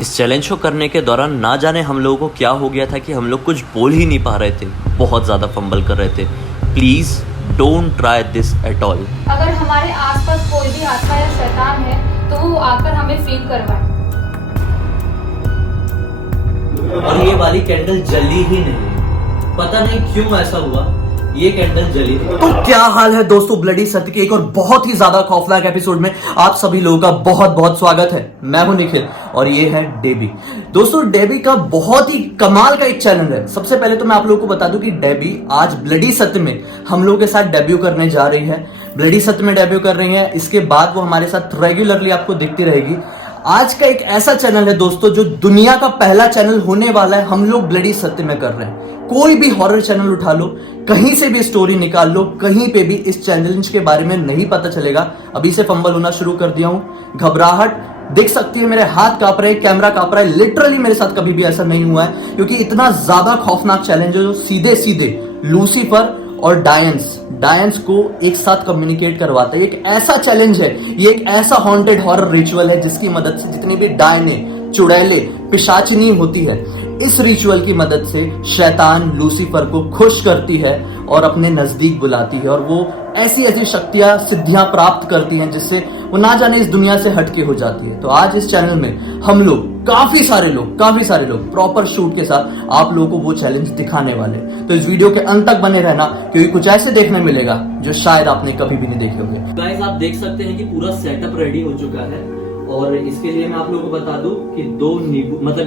इस चैलेंज को करने के दौरान ना जाने हम लोगों को क्या हो गया था कि हम लोग कुछ बोल ही नहीं पा रहे थे, बहुत ज़्यादा फंबल कर रहे थे। Please don't try this at all. अगर हमारे आसपास कोई भी आत्मा या शैतान है तो वो आकर हमें फील करवाए। और ये वाली कैंडल जली ही नहीं, पता नहीं क्यों ऐसा हुआ, ये कैंडल जली नहीं। तो क्या हाल है दोस्तों, ब्लडी सत्य के एक और बहुत ही ज्यादा खौफनाक एपिसोड में आप सभी लोगों का बहुत बहुत स्वागत है। मैं हूं निखिल और ये है डेबी। दोस्तों डेबी का बहुत ही कमाल का एक चैनल है। सबसे पहले तो मैं आप लोगों को बता दूं कि डेबी आज ब्लडी सत्य में हम लोगों के साथ डेब्यू करने जा रही है। ब्लडी सत्य में डेब्यू कर रही है, इसके बाद वो हमारे साथ रेगुलरली आपको दिखती रहेगी। आज का एक ऐसा चैनल है दोस्तों जो दुनिया का पहला चैनल होने वाला है, हम लोग ब्लडी सत्य में कर रहे हैं। कोई भी हॉरर चैनल उठा लो, कहीं से भी स्टोरी निकाल लो, कहीं पे भी इस चैलेंज के बारे में नहीं पता चलेगा। अभी से फंबल होना शुरू कर दिया हूं, घबराहट देख सकती है, मेरे हाथ कांप रहे हैं, कैमरा कांप रहा है। लिटरली मेरे साथ कभी भी ऐसा नहीं हुआ है, क्योंकि इतना ज्यादा खौफनाक चैलेंज है जो सीधे सीधे लूसीफर और डायंस को एक साथ कम्युनिकेट करवाता है। एक ऐसा चैलेंज है, ये एक ऐसा हॉन्टेड हॉरर रिचुअल है जिसकी मदद से जितनी भी डायने, चुड़ैले, पिशाचिनी होती है, इस रिचुअल की मदद से शैतान लूसीफर को खुश करती है और अपने नजदीक बुलाती है, और वो ऐसी ऐसी शक्तियां, सिद्धियां प्राप्त करती हैं जिससे वो ना जाने इस दुनिया से हटके हो जाती है। तो आज इस चैनल में हम लोग काफी सारे लोग प्रॉपर शूट के साथ आप लोगों को वो चैलेंज दिखाने वाले। तो इस वीडियो के अंत तक बने रहना, क्योंकि कुछ ऐसे देखने मिलेगा जो शायद आपने कभी भी नहीं देखे होंगे। गाइस आप देख सकते हैं कि पूरा सेटअप रेडी हो चुका है, और इसके लिए मैं आप लोगों को बता दूं कि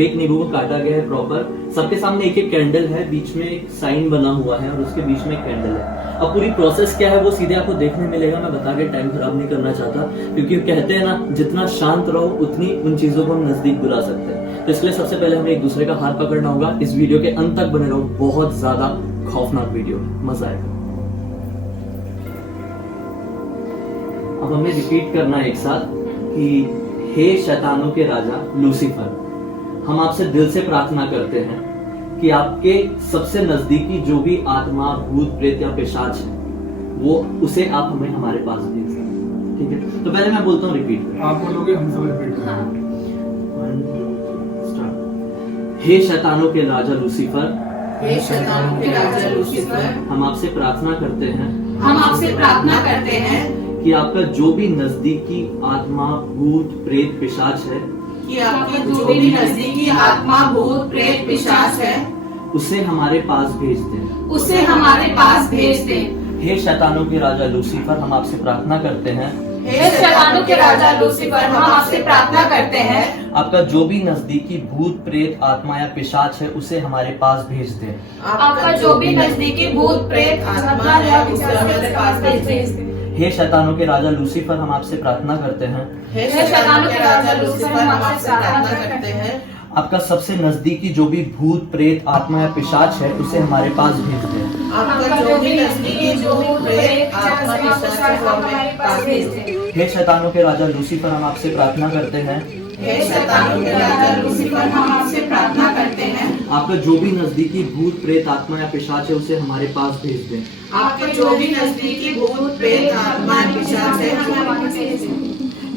एक नींबू को काटा गया है प्रॉपर। सबके सामने एक एक कैंडल है, बीच में एक साइन बना हुआ है और उसके बीच में एक कैंडल है। अब पूरी प्रोसेस क्या है वो सीधे आपको देखने मिलेगा। मैं बता के टाइम खराब नहीं करना चाहता, क्योंकि कहते हैं ना, जितना शांत रहो उतनी उन चीजों को हम नजदीक बुला सकते हैं। तो इसलिए सबसे पहले हमें एक दूसरे का हाथ पकड़ना होगा। इस वीडियो के अंत तक बने रहो, बहुत ज्यादा खौफनाक वीडियो, मजा आएगा। अब हमें रिपीट करना है एक साथ कि हे शैतानों के राजा लूसीफर, हम आपसे दिल से प्रार्थना करते हैं कि आपके सबसे नजदीकी जो भी आत्मा, भूत, प्रेत या पिशाच है, वो उसे आप हमें हमारे पास भेज दें। ठीक है, तो पहले मैं बोलता हूँ, रिपीट आप बोलोगे, हम सब रिपीट करेंगे। हे शैतानों के राजा लूसीफर, हे शैतानों के राजा लूसीफर, हम आपसे प्रार्थना करते हैं, कि आपका जो भी नजदीकी आत्मा, भूत, प्रेत, पिशाच है, कि आपकी जो भी नजदीकी आत्मा, भूत, प्रेत, पिशाच है, उसे हमारे पास भेज दें। हे शैतानों के राजा लूसीफर, हम आपसे प्रार्थना करते हैं, हे शैतानों के राजा लूसीफर, हम आपसे प्रार्थना करते हैं, आपका जो भी नजदीकी भूत, प्रेत, आत्मा या पिशाच है, उसे हमारे पास भेज दें। आपका जो भी नजदीकी भूत, प्रेत, आत्मा है, उसे हमारे पास भेज दें। हे शैतानों के राजा लूसीफर, हम आपसे प्रार्थना करते हैं, हे शैतानों के राजा लूसीफर, हम आपसे प्रार्थना करते हैं, आपका सबसे नजदीकी जो भी भूत, प्रेत, आत्मा या पिशाच है, उसे हमारे पास भेज दें। आपका जो भी नजदीकी जो भूत, प्रेत, आत्मा, पिशाच है, वो हमारे पास भेज दें। हे शैतानों के राजा लूसीफर, हम आपसे प्रार्थना करते हैं, हे शैतानों के राजा लूसीफर, हम आपसे प्रार्थना करते हैं, आपका जो भी नजदीकी भूत, प्रेत, आत्मा या पिशाच है, उसे हमारे पास भेज दें। आपके जो भी नजदीकी भूत, प्रेत, आत्मा, पिशाच है, हमारे पास भेज दें।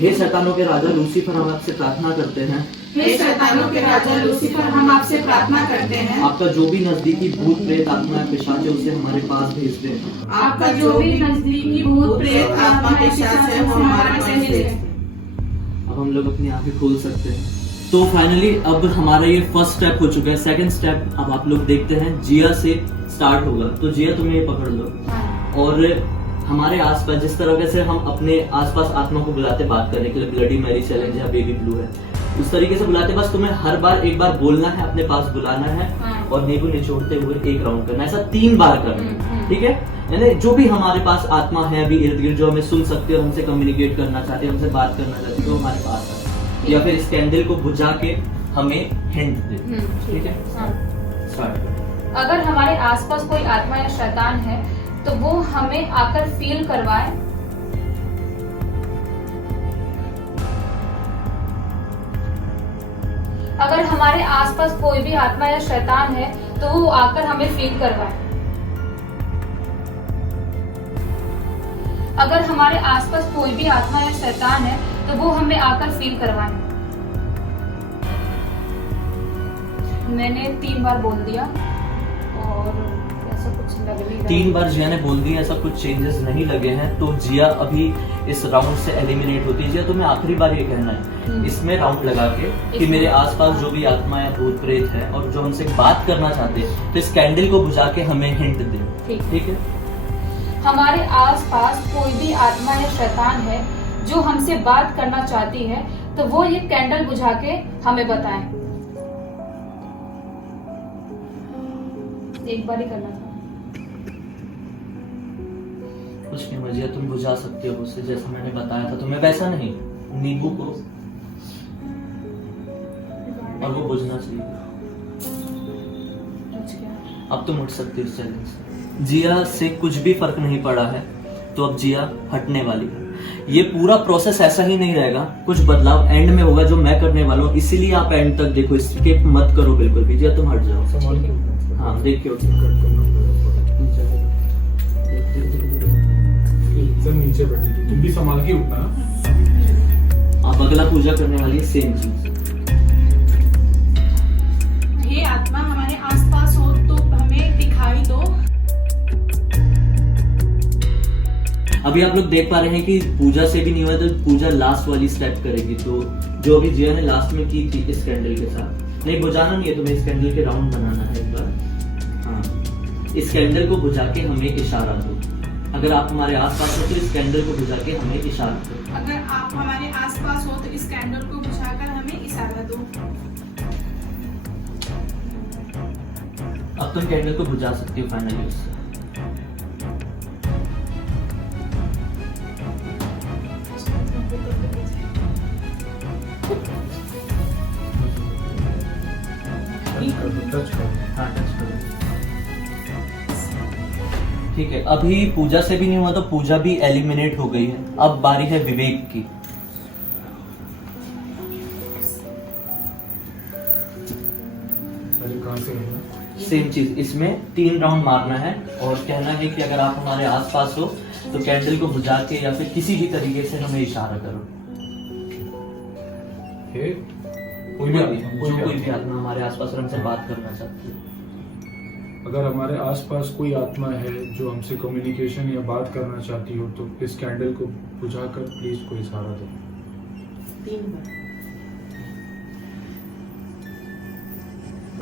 हे शैतानों के राजा लूसीफर, हम आपसे प्रार्थना करते हैं, हे शैतानों के राजा लूसीफर, हम आपसे प्रार्थना करते हैं, आपका जो भी नजदीकी भूत, प्रेत, आत्मा या पिशाच है, उसे हमारे पास भेज दें। आपका जो भी नजदीकी भूत, प्रेत, आत्मा, पिशाच है, वो हमारे पास भेज दें। अब हम लोग अपनी आंखें खोल सकते हैं। तो फाइनली अब हमारा ये फर्स्ट स्टेप हो चुका है। सेकंड स्टेप अब आप लोग देखते हैं, जिया से स्टार्ट होगा। तो जिया तुम्हें ये पकड़ लो, और हमारे आसपास जिस तरह से हम अपने आसपास आत्मा को बुलाते बात करने के लिए, ब्लडी मैरी चैलेंज या बेबी ब्लू है, उस तरीके से बुलाते। बस तुम्हें हर बार एक बार बोलना है, अपने पास बुलाना है, और नींबू निचोड़ते हुए एक राउंड करना है। ऐसा 3 बार करना है, ठीक है। यानी जो भी हमारे पास आत्मा है अभी इर्द गिर्द, जो हमें सुन सकते हो, हमसे कम्युनिकेट करना चाहते हैं, हमसे बात करना चाहते हैं, तो हमारे पास है, या फिर इस कैंडल को बुझा के हमें हिंट दे। ठीक है, स्टार्ट। अगर हमारे आसपास कोई आत्मा या शैतान है तो वो हमें आकर फील करवाए। अगर हमारे आसपास कोई भी आत्मा या शैतान है तो वो आकर हमें फील करवाए। अगर हमारे आसपास कोई भी आत्मा या शैतान है तो वो हमें आकर फील करवाए। मैंने 3 बार बोल दिया और ऐसा कुछ लग नहीं रहा। 3 बार जिया ने बोल दिया, ऐसा कुछ चेंजेस नहीं लगे हैं, तो जिया अभी इस राउंड से एलिमिनेट होती है। जिया तुम्हें आखिरी बार ये कहना है इसमें राउंड लगा के कि मेरे आसपास जो भी आत्मा या भूत प्रेत है और जो हमसे बात करना चाहते हैं, तो इस कैंडल को बुझा के हमें हिंट दे। ठीक है। हमारे आसपास कोई भी आत्मा या शैतान है जो हमसे बात करना चाहती है, तो वो ये कैंडल बुझा के हमें बताएं। एक बार ही करना था। कुछ नहीं मजिया, तुम बुझा सकते हो उससे, जैसा मैंने बताया था तुम्हें, वैसा नहीं, नींबू को, और वो बुझना चाहिए। अब तुम उठ सकती हो इस चैलेंज से। जिया से कुछ भी फर्क नहीं पड़ा है, तो अब जिया हटने वाली है। ये पूरा प्रोसेस ऐसा ही नहीं रहेगा, कुछ बदलाव एंड में होगा जो मैं करने वाला हूँ, इसीलिए आप एंड तक देखो, स्किप मत करो बिल्कुल भी। जिया तुम हट जाओ। हाँ देखियो, नीचे बैठी, तुम भी संभाल के उठना। अब अगला पूजा करने वाली है सेम चीज। हे आत्मा हमारे आसपास हो तो हमें दिखाई दो। अभी आप लोग देख पा रहे हैं कि पूजा से भी नहीं हुआ, तो पूजा लास्ट वाली स्टेप करेगी। तो जो अभी जिया ने लास्ट में की थी इस कैंडल के साथ, नहीं बुझाना नहीं है तुम्हें, इस कैंडल के राउंड बनाना है एक बार। हाँ, इस कैंडल को बुझा के हमें इशारा दो। अगर आप हमारे आसपास हो तो इस कैंडल को बुझा के हमें इशारा दो। अगर आप हमारे आसपास हो तो इस कैंडल को बुझाकर हमें इशारा दो। अब तुम कैंडल को बुझा सकती हो फाइनली उससे। टच करो। हाँ टच करो। ठीक है, अभी पूजा से भी नहीं हुआ, तो पूजा भी एलिमिनेट हो गई है। अब बारी है विवेक की। कहाँ से रहना? सेम चीज, इसमें 3 राउंड मारना है और कहना है कि अगर आप हमारे आसपास हो तो कैंडल को बुझा के या फिर किसी भी तरीके से हमें इशारा करो। हे, कोई भी कोई भी आत्मा हमारे आसपास और हमसे बात करना चाहती है। अगर हमारे आसपास कोई आत्मा है जो हमसे कम्युनिकेशन या बात करना चाहती हो, तो इस कैंडल को बुझाकर प्लीज कोई इशारा दो। 3 बार।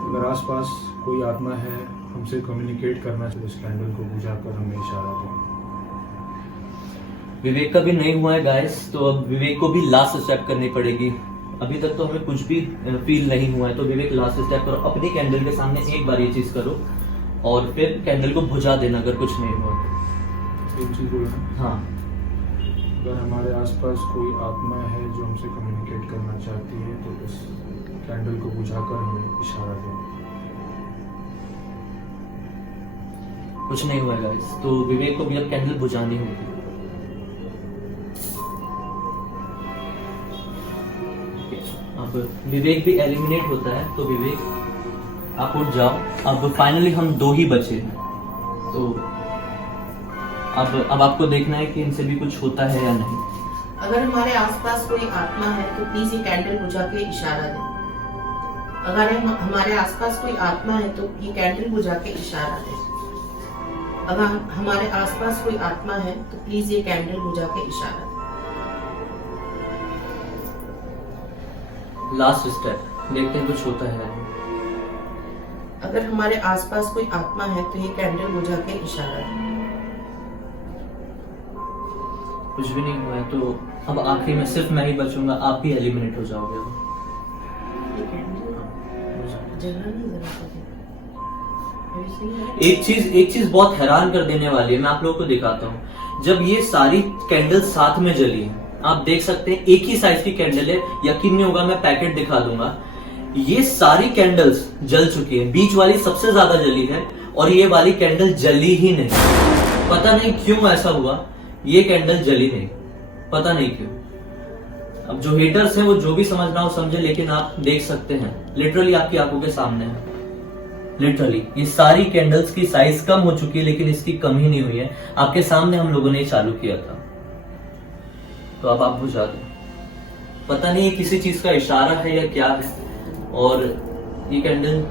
अगर आसपास कोई आत्मा है हमसे कम्युनिकेट करना चाहिए, इस कैंडल को बुझाकर हमें इशारा दो। विवेक का भी नहीं हुआ है गाइस, तो अब विवेक को भी लास्ट स्टेप करनी पड़ेगी। अभी तक तो हमें कुछ भी फील नहीं हुआ है, तो विवेक लास्ट स्टेप करो। अपनी कैंडल के सामने एक बार ये चीज करो और फिर कैंडल को बुझा देना अगर कुछ नहीं हुआ। सेम चीज बोलना। हाँ, अगर हमारे आसपास कोई आत्मा है जो हमसे कम्युनिकेट करना चाहती है, तो इस कैंडल को बुझाकर हमें इशारा दो। कुछ नहीं हुआ गाइस, तो विवेक को भी अब कैंडल बुझानी होगी। अब विवेक भी एलिमिनेट होता है, तो विवेक आप उठ जाओ। अब फाइनली हम 2 ही बचे हैं, तो अब आपको देखना है कि इनसे भी कुछ होता है या नहीं। अगर हमारे आसपास कोई आत्मा है तो प्लीज ये कैंडल बुझा के इशारा दे। अगर हमारे आसपास कोई आत्मा है तो ये कैंडल बुझा के इशारा दे। अगर हमारे आसपास कोई आत्मा है तो प्लीज ये कैंडल बुझा के इशारा दे। लास्ट स्टेप, देखते हैं कुछ होता है। अगर हमारे आसपास कोई आत्मा है तो ये कैंडल बुझा के इशारा दे। कुछ भी नहीं हुआ है, तो अब आखिरी में सिर्फ मैं ही बचूंगा, आप भी एलिमिनेट हो जाओगे। ये कैंडल जला नहीं जला सकती। एक चीज बहुत हैरान कर देने वाली है, मैं आप लोगों को दिखाता हूँ। जब ये सारी कैंडल साथ में जली है, आप देख सकते हैं एक ही साइज की कैंडल है, यकीन नहीं होगा मैं पैकेट दिखा दूंगा। ये सारी कैंडल्स जल चुकी है, बीच वाली सबसे ज्यादा जली है और ये वाली कैंडल जली ही नहीं। पता नहीं क्यों ऐसा हुआ, ये कैंडल जली नहीं, पता नहीं क्यों। अब जो हेटर्स हैं वो जो भी समझना हो समझे, लेकिन आप देख सकते हैं लिटरली आपकी आंखों के सामने है। लिटरली ये सारी कैंडल्स की साइज कम हो चुकी है, लेकिन इसकी कम ही नहीं हुई है। आपके सामने हम लोगों ने चालू किया था, तो अब आप बुझा दो। पता नहीं किसी चीज का इशारा है या क्या है, और ये कैंडल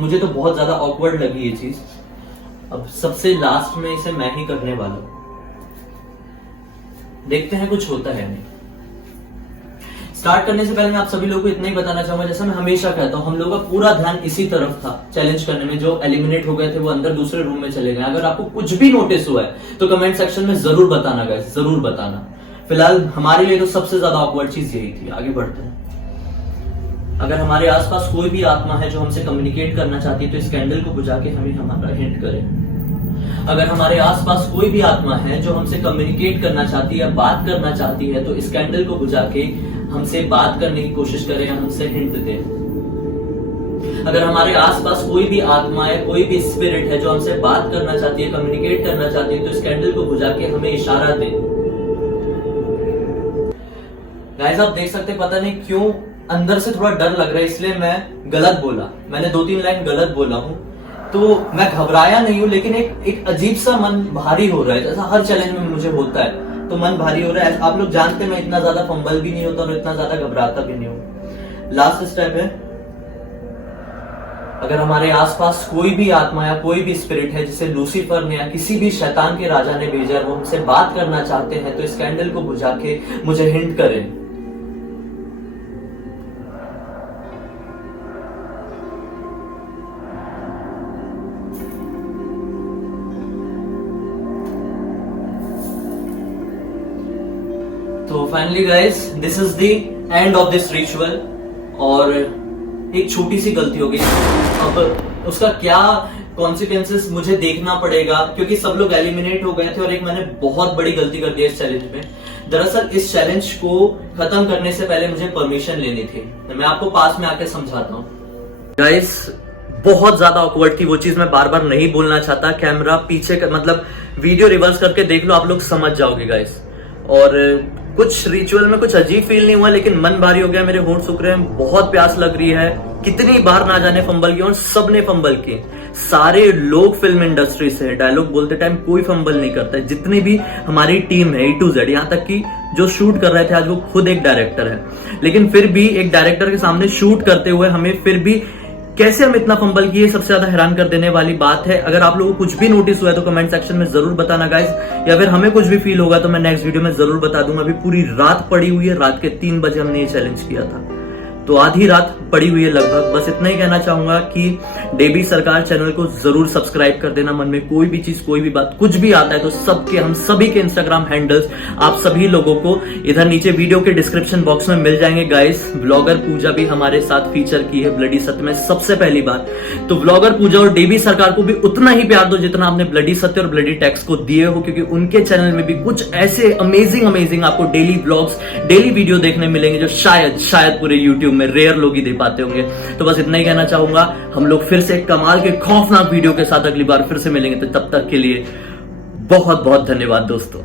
मुझे तो बहुत ज्यादा ऑकवर्ड लगी ये चीज। अब सबसे लास्ट में इसे मैं ही करने वाला हूं, देखते हैं कुछ होता है नहीं। स्टार्ट करने से पहले मैं आप सभी लोगों को इतना ही बताना चाहूंगा, जैसा मैं हमेशा कहता हूं, हम लोगों का पूरा ध्यान इसी तरफ था चैलेंज करने में। जो एलिमिनेट हो गए थे वो अंदर दूसरे रूम में चले गए। अगर आपको कुछ भी नोटिस हुआ है तो कमेंट सेक्शन में जरूर बताना गाइस, जरूर बताना। फिलहाल हमारे लिए तो सबसे ज्यादा ऑकवर्ड चीज यही थी। आगे बढ़ते हैं। अगर हमारे आसपास कोई भी आत्मा है जो हमसे कम्युनिकेट करना चाहती है तो इस कैंडल को बुझा के हमें हमारा हिंट करें। अगर हमारे आसपास कोई भी आत्मा है जो हमसे कम्युनिकेट करना चाहती है या बात करना चाहती है तो इस कैंडल को बुझा के हमसे बात करने की कोशिश करे या हमसे हिंट दे। अगर हमारे आसपास कोई भी आत्मा है, कोई भी स्पिरिट है जो हमसे बात करना चाहती है, कम्युनिकेट करना चाहती है तो इस कैंडल को बुझा के हमें इशारा दे। गाइस आप देख सकते, पता नहीं क्यों अंदर से थोड़ा डर लग रहा है, इसलिए मैं गलत बोला। मैंने 2-3 लाइन गलत बोला हूं, तो मैं घबराया नहीं हूं, लेकिन एक अजीब सा मन भारी हो रहा है, जैसा हर चैलेंज में मुझे होता है। तो मन भारी हो रहा है। आप लोग जानते हैं मैं इतना ज्यादा फंबल भी नहीं होता और इतना ज्यादा घबराता भी नहीं हूं। लास्ट स्टेप है, अगर हमारे आसपास कोई भी आत्मा या कोई भी स्पिरिट है जिसे लूसीफर ने या किसी भी शैतान के राजा ने भेजा, वो हमसे बात करना चाहते हैं तो इस कैंडल को बुझा के मुझे हिंट करें। तो finally guys this is the end of this ritual. और एक छोटी सी गलती हो गई, अब उसका क्या कॉन्सिक्वेंसेस मुझे देखना पड़ेगा, क्योंकि सब लोग एलिमिनेट हो गए थे और एक मैंने बहुत बड़ी गलती कर दी इस चैलेंज में। दरअसल इस चैलेंज को खत्म करने से पहले मुझे परमिशन लेनी थी। मैं आपको पास में आके समझाता हूँ। गाइस बहुत ज्यादा ऑकवर्ड थी वो चीज, मैं बार बार नहीं बोलना चाहता। कैमरा पीछे कर, मतलब वीडियो रिवर्स करके देख लो, आप लोग समझ जाओगे गाइस। और कुछ रिचुअल में कुछ अजीब फील नहीं हुआ, लेकिन मन भारी हो गया, मेरे होंठ सूख रहे हैं, बहुत प्यास लग रही है। कितनी बार ना जाने फंबल की, और सबने फंबल की। सारे लोग फिल्म इंडस्ट्री से हैं, डायलॉग बोलते टाइम कोई फंबल नहीं करता है। जितनी भी हमारी टीम है A to Z, यहाँ तक कि जो शूट कर रहे थे आज वो खुद एक डायरेक्टर है, लेकिन फिर भी एक डायरेक्टर के सामने शूट करते हुए हमें फिर भी कैसे हम इतना फंबल किए, सबसे ज्यादा हैरान कर देने वाली बात है। अगर आप लोगों को कुछ भी नोटिस हुआ है तो कमेंट सेक्शन में जरूर बताना गाइस, या फिर हमें कुछ भी फील होगा तो मैं नेक्स्ट वीडियो में जरूर बता दूंगा। अभी पूरी रात पड़ी हुई है, रात के 3 बजे हमने ये चैलेंज किया था, तो आधी रात पड़ी हुई है लगभग। बस इतना ही कहना चाहूंगा कि डेबी सरकार चैनल को जरूर सब्सक्राइब कर देना। मन में कोई भी चीज, कोई भी बात, कुछ भी आता है तो सबके, हम सभी के इंस्टाग्राम हैंडल्स आप सभी लोगों को इधर नीचे वीडियो के डिस्क्रिप्शन बॉक्स में मिल जाएंगे गाइस। व्लॉगर पूजा भी हमारे साथ फीचर की है ब्लडी सत्य में। सबसे पहली बात तो व्लॉगर पूजा और डेबी सरकार को भी उतना ही प्यार दो जितना आपने ब्लडी सत्य और ब्लडी टैक्स को दिए हो, क्योंकि उनके चैनल में भी कुछ ऐसे अमेजिंग आपको डेली व्लॉग्स, डेली वीडियो देखने मिलेंगे जो शायद पूरे यूट्यूब में रेयर लोग ही दे पाते होंगे। तो बस इतना ही कहना चाहूंगा। हम लोग फिर से एक कमाल के खौफनाक वीडियो के साथ अगली बार फिर से मिलेंगे, तो तब तक के लिए बहुत बहुत धन्यवाद दोस्तों।